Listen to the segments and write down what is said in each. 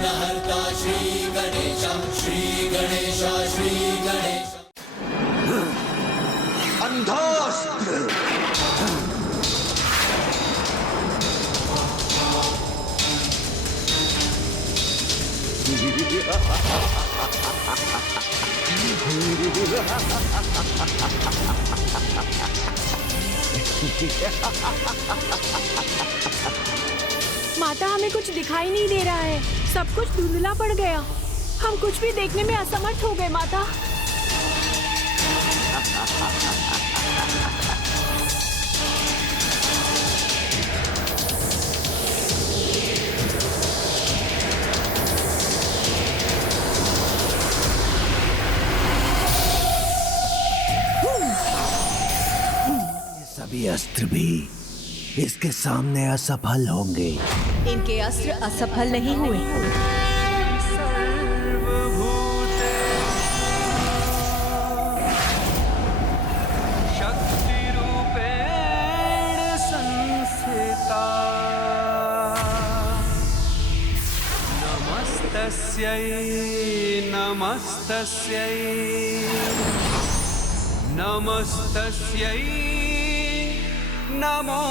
विघ्नहर्ता श्री गणेश, श्री गणेश, श्री गणेश। अंधास्त्र। माता, हमें कुछ दिखाई नहीं दे रहा है, सब कुछ धुंधला पड़ गया। हम कुछ भी देखने में असमर्थ हो गए माता। सभी अस्त्र भी इसके सामने असफल होंगे। इनके अस्त्र असफल नहीं हुए। शक्ति रूपेण संस्थिता नमस्तस्यै नमस्तस्यै नमस्तस्यै नमो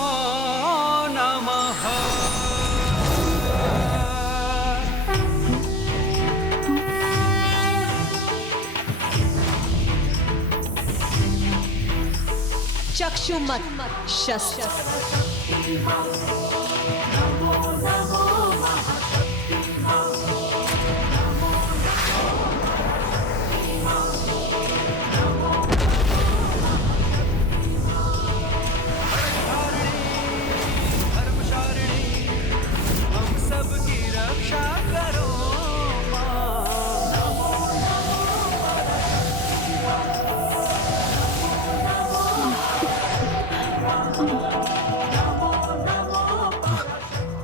नमः। चक्षुमत शस्त्र।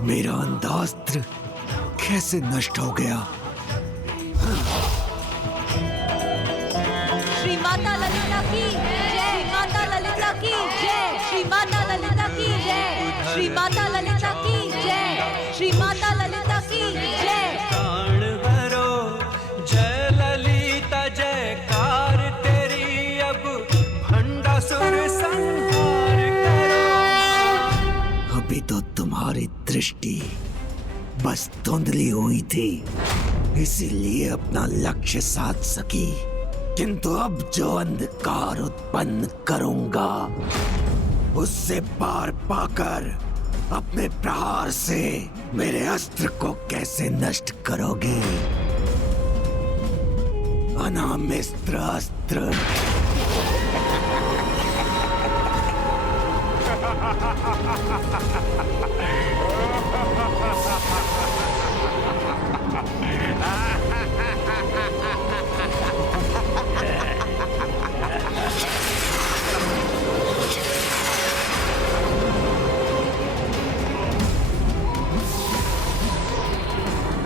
मेरा अंधास्त्र कैसे नष्ट हो गया? श्री माता ललिता की जय, माता ललिता की जय, श्री माता ललिता की जय, श्री माता ललिता की जय, श्री माता ललिता की जय। प्राण भरो जय ललिता जयकार तेरी, अब भंडासुर संहार करो। अभी तो तुम्हारी दृष्टि बस धुंधली हुई थी, इसीलिए अपना लक्ष्य साध सकी, किंतु अब जो अंधकार उत्पन्न करूंगा उससे पार पाकर अपने प्रहार से मेरे अस्त्र को कैसे नष्ट करोगी? अनामिस्त्र अस्त्र।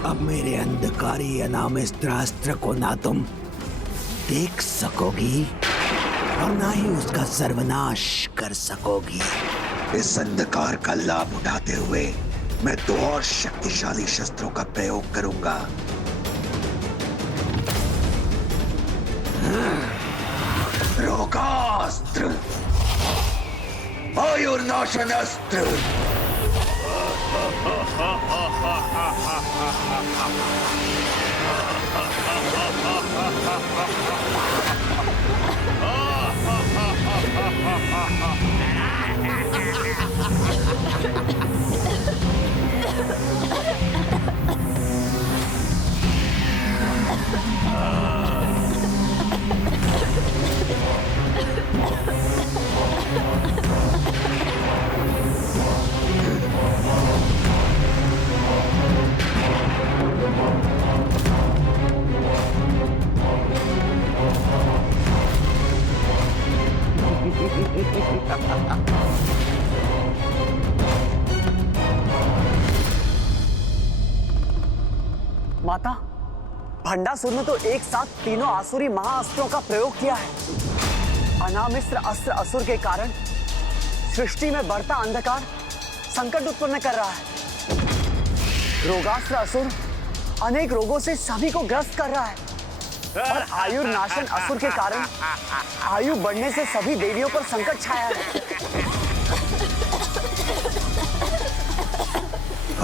अब मेरे अंधकारी अनामिस्त्र अस्त्र को ना तुम देख सकोगी और ना ही उसका सर्वनाश कर सकोगी। इस अंधकार का लाभ उठाते हुए मैं दो और शक्तिशाली शस्त्रों का प्रयोग करूंगा। रोगास्त्र, आयुर्नाशन अस्त्र। माता, भंडासुर ने तो एक साथ तीनों आसुरी महाअस्त्रों का प्रयोग किया है। अनामिस्त्र अस्त्र असुर के कारण सृष्टि में बढ़ता अंधकार संकट उत्पन्न कर रहा है। रोगास्त्र असुर अनेक रोगों से सभी को ग्रस्त कर रहा है और आयुर्नाशन असुर के कारण आयु बढ़ने से सभी देवियों पर संकट छाया है।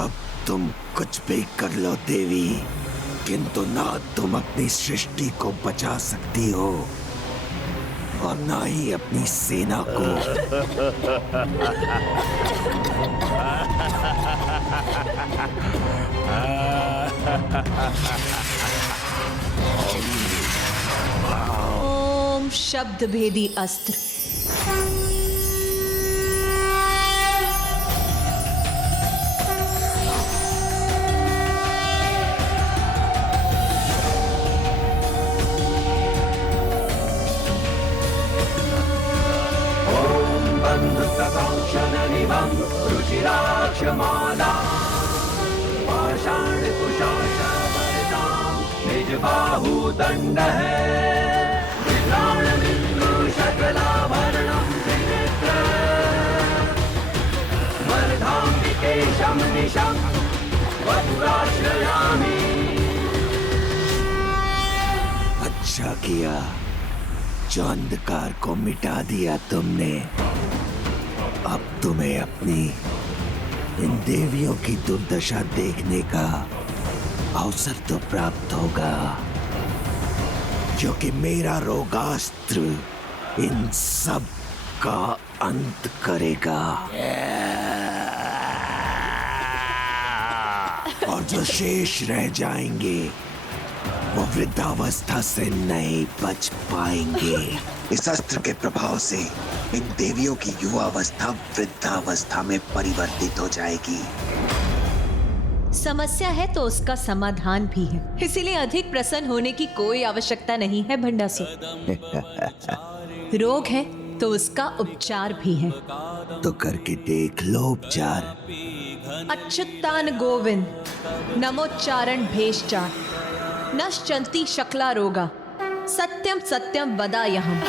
अब तुम कुछ भी कर लो देवी, किंतु ना तुम अपनी सृष्टि को बचा सकती हो और ना ही अपनी सेना को। ओम शब्द भेदी अस्त्र। रुचिराक्षमाला पाषाणकुशाशवरदां निज बाहुदण्ड है विक्राणबिन्दु शकलाभरणं त्रिनेत्र वर्धाम्बिकेशं निशं वपुराश्रयामि। अच्छा किया जो अंधकार को मिटा दिया तुमने। अब तुम्हें अपनी इन देवियों की दुर्दशा देखने का अवसर तो प्राप्त होगा, क्योंकि मेरा रोगास्त्र इन सब का अंत करेगा और जो शेष रह जाएंगे वो वृद्धावस्था से नहीं बच पाएंगे। इस अस्त्र के प्रभाव से इन देवियों की युवावस्था वृद्धावस्था में परिवर्तित हो जाएगी। समस्या है तो उसका समाधान भी है, इसीलिए अधिक प्रसन्न होने की कोई आवश्यकता नहीं है भंडासुर। रोग है तो उसका उपचार भी है। तो करके देख लो उपचार। अच्युतान गोविंद नमोच्चारण भेषचार नश्चंती शकला रोगा सत्यम सत्यम वदायहम्।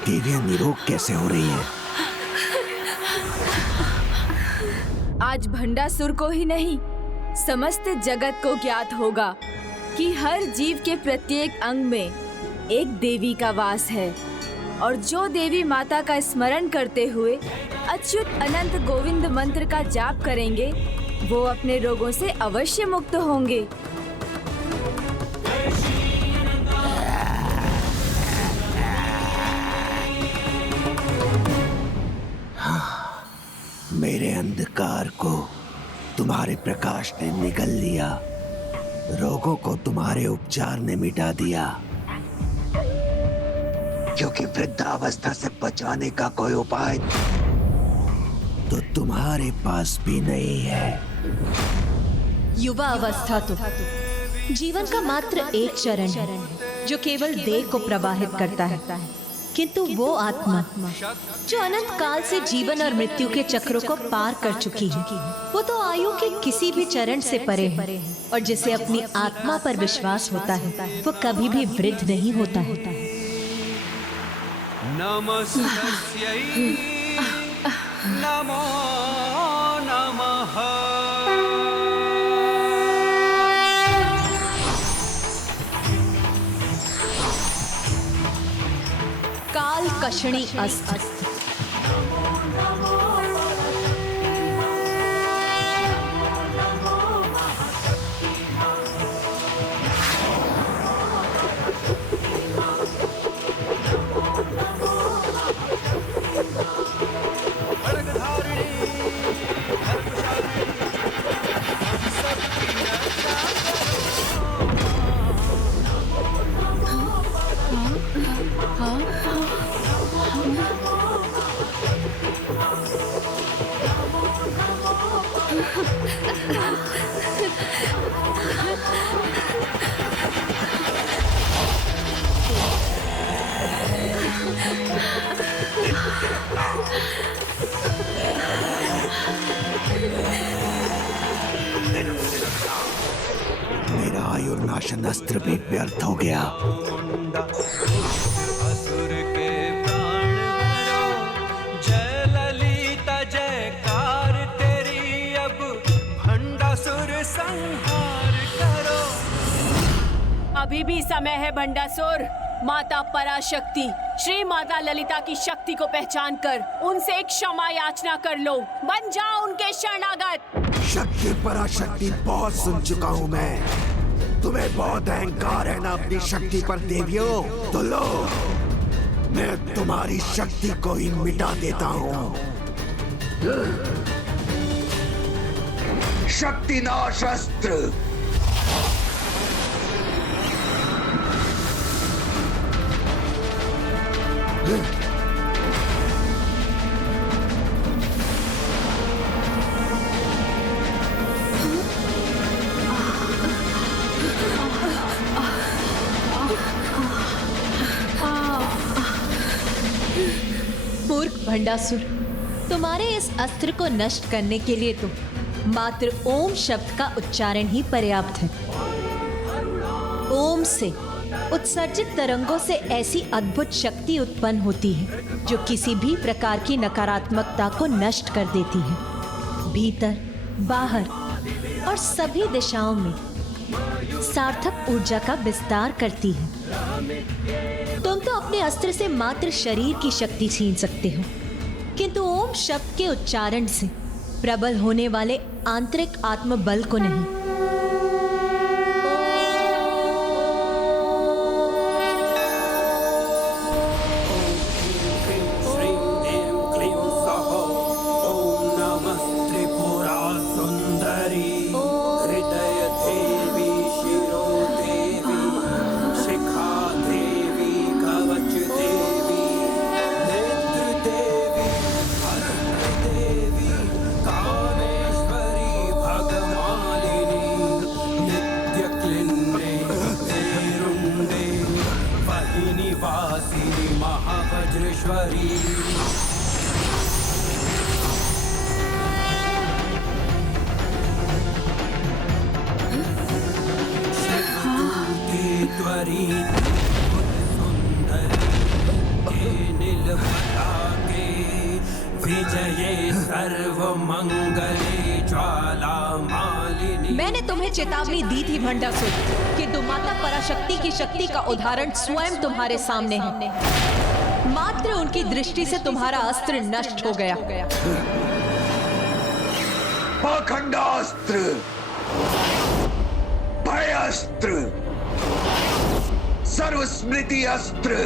देवियां निरोग कैसे हो रही हैं? आज भंडासुर को ही नहीं समस्त जगत को ज्ञात होगा कि हर जीव के प्रत्येक अंग में एक देवी का वास है और जो देवी माता का स्मरण करते हुए अच्युत अनंत गोविंद मंत्र का जाप करेंगे वो अपने रोगों से अवश्य मुक्त होंगे। मेरे अंधकार को तुम्हारे प्रकाश ने निगल लिया, रोगों को तुम्हारे उपचार ने मिटा दिया, क्योंकि वृद्धावस्था से बचाने का कोई उपाय तो तुम्हारे पास भी नहीं है। युवा अवस्था तो जीवन का मात्र एक चरण है जो केवल देह को प्रवाहित करता है, किंतु वो आत्मा जो अनंत काल से जीवन और मृत्यु के चक्रों को पार कर चुकी है, वो तो आयु के किसी भी चरण से परे है और जिसे अपनी आत्मा पर विश्वास होता है वो कभी भी वृद्ध नहीं होता है। नमस्तस्यै नमो नमः। काल कषणी अस्त्र। मेरा आयुर्नाशन अस्त्र भी व्यर्थ हो गया। असुर के प्राण हरो, जय ललिता जयकार तेरी, अब भंडासुर संहार करो। अभी भी समय है भंडासुर। माता पराशक्ति श्री माता ललिता की शक्ति को पहचान कर उनसे एक क्षमा याचना कर लो। बन जाओ उनके शरणागत। शक्ति पराशक्ति बहुत सुन चुका हूँ मैं। तुम्हें बहुत अहंकार है ना अपनी शक्ति पर देवियों। तो लो, मैं तुम्हारी शक्ति को ही मिटा देता हूँ। शक्ति नाश अस्त्र। मूर्ख भंडासुर, तुम्हारे इस अस्त्र को नष्ट करने के लिए तो मात्र ओम शब्द का उच्चारण ही पर्याप्त है। ओम से उत्सर्जित तरंगों से ऐसी अद्भुत शक्ति उत्पन्न होती है जो किसी भी प्रकार की नकारात्मकता को नष्ट कर देती है। भीतर, बाहर और सभी दिशाओं में सार्थक ऊर्जा का विस्तार करती है। तुम तो अपने अस्त्र से मात्र शरीर की शक्ति छीन सकते हो, किंतु ओम शब्द के उच्चारण से प्रबल होने वाले आंतरिक आत्मबल को नहीं। मैंने तुम्हें चेतावनी दी थी भंडासुर, किंतु माता पराशक्ति की शक्ति का उदाहरण स्वयं तुम्हारे सामने है। मात्र उनकी दृष्टि से तुम्हारा अस्त्र नष्ट हो गया। पाखंडास्त्र, भयास्त्र, सर्वस्मृति अस्त्र।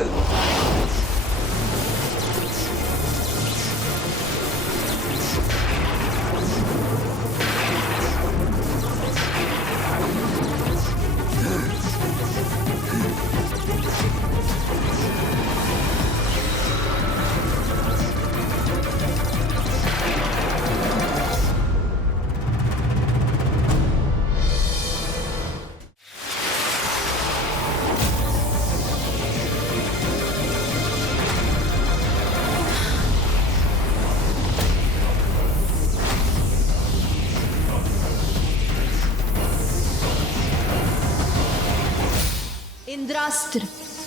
इंद्रास्त्र,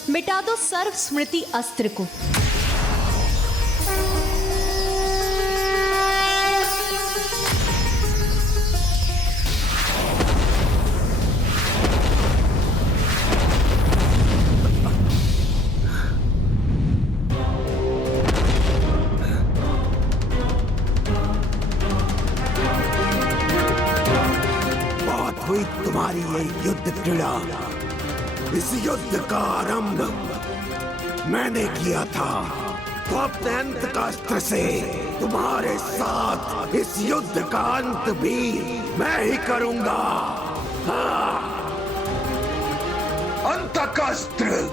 मिटा दो सर्व स्मृति अस्त्र को। बहुत हुई तुम्हारी ये युद्ध क्रीड़ा। इस युद्ध का आरंभ मैंने किया था, तो अपने अंत का अस्त्र से तुम्हारे साथ इस युद्ध का अंत भी मैं ही करूंगा। हाँ। अंत का अस्त्र।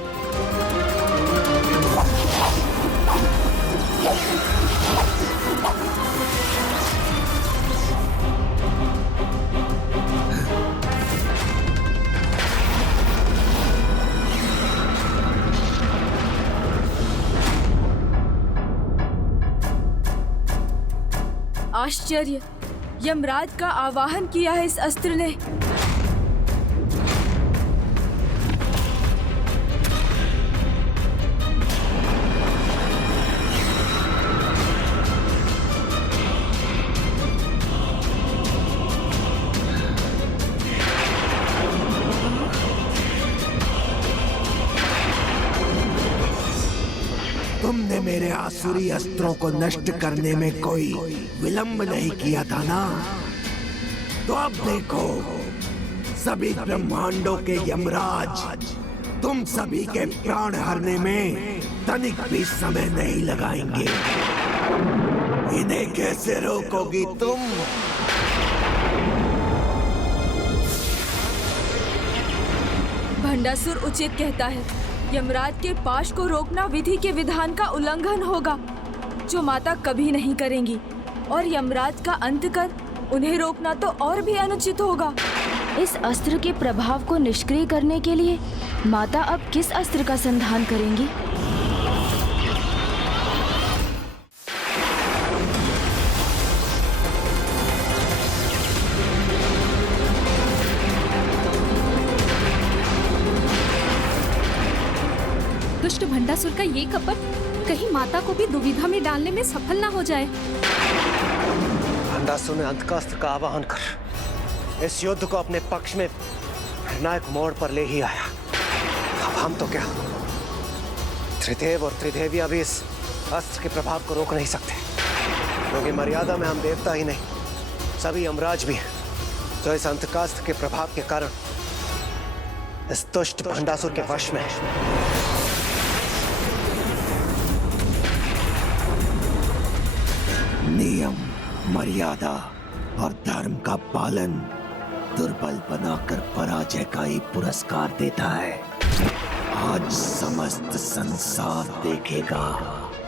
आश्चर्य! यमराज का आवाहन किया है इस अस्त्र ने। तुमने मेरे आसुरी अस्त्रों को नष्ट करने में कोई विलंब नहीं किया था ना? तो अब देखो, सभी ब्रह्मांडों के यमराज तुम सभी के प्राण हरने में तनिक भी समय नहीं लगाएंगे। इन्हें कैसे रोकोगी तुम? भंडासुर उचित कहता है। यमराज के पाश को रोकना विधि के विधान का उल्लंघन होगा, जो माता कभी नहीं करेंगी। और यमराज का अंत कर उन्हें रोकना तो और भी अनुचित होगा। इस अस्त्र के प्रभाव को निष्क्रिय करने के लिए माता अब किस अस्त्र का संधान करेंगी? दुष्ट भंडासुर का ये कपट कहीं माता को भी दुविधा में डालने में सफल ना हो जाए। भंडासुर ने अंतकास्त्र का आवाहन कर इस युद्ध को अपने पक्ष में निर्णायक मोड़ पर ले ही आया। अब हम तो क्या, त्रिदेव और त्रिदेवियां भी इस अस्त्र के प्रभाव को रोक नहीं सकते, क्योंकि मर्यादा में हम देवता ही नहीं, सभी यमराज भी जो इस अंतकास्त्र के प्रभाव के कारण इस दुष्ट भंडासुर के वश में है। नियम, मर्यादा और धर्म का पालन दुर्बल बनाकर पराजय का ही पुरस्कार देता है। आज समस्त संसार देखेगा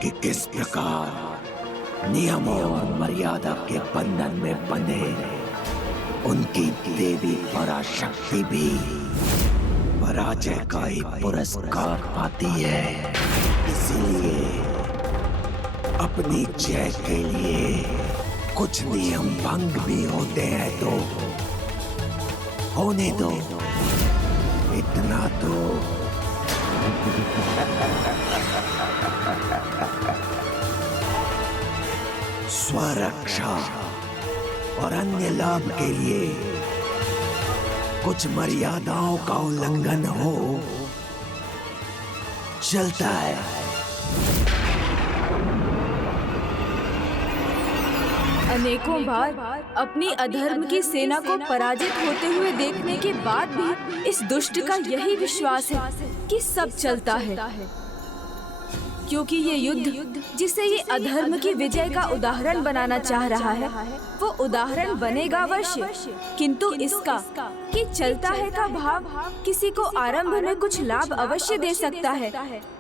कि किस प्रकार नियमों और मर्यादा के बंधन में बंधे उनकी देवी पराशक्ति भी पराजय का ही पुरस्कार पाती है। इसीलिए अपनी जय के लिए कुछ नियम भंग भी होते हैं तो होने दो, इतना तो। स्वरक्षा और अन्य लाभ के लिए कुछ मर्यादाओं का उल्लंघन हो चलता है। अनेकों बार अपनी अधर्म की सेना को पराजित होते हुए देखने के बाद भी इस दुष्ट का यही विश्वास है कि सब चलता है, क्योंकि ये युद्ध जिसे ये अधर्म की विजय का उदाहरण बनाना चाह रहा है, वो उदाहरण बनेगा अवश्य, किंतु इसका कि चलता है का भाव किसी को आरंभ में कुछ लाभ अवश्य दे सकता है,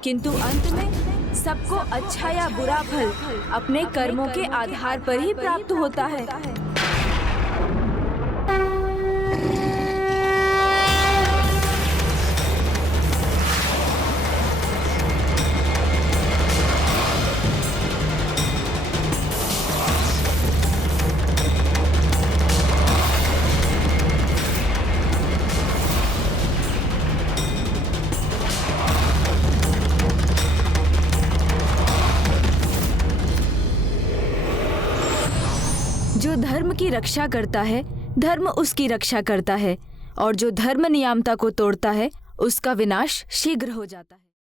किंतु अंत में सबको अच्छा या बुरा फल अपने कर्मों के आधार पर ही प्राप्त होता है। जो धर्म की रक्षा करता है, धर्म उसकी रक्षा करता है, और जो धर्म नियामता को तोड़ता है, उसका विनाश शीघ्र हो जाता है।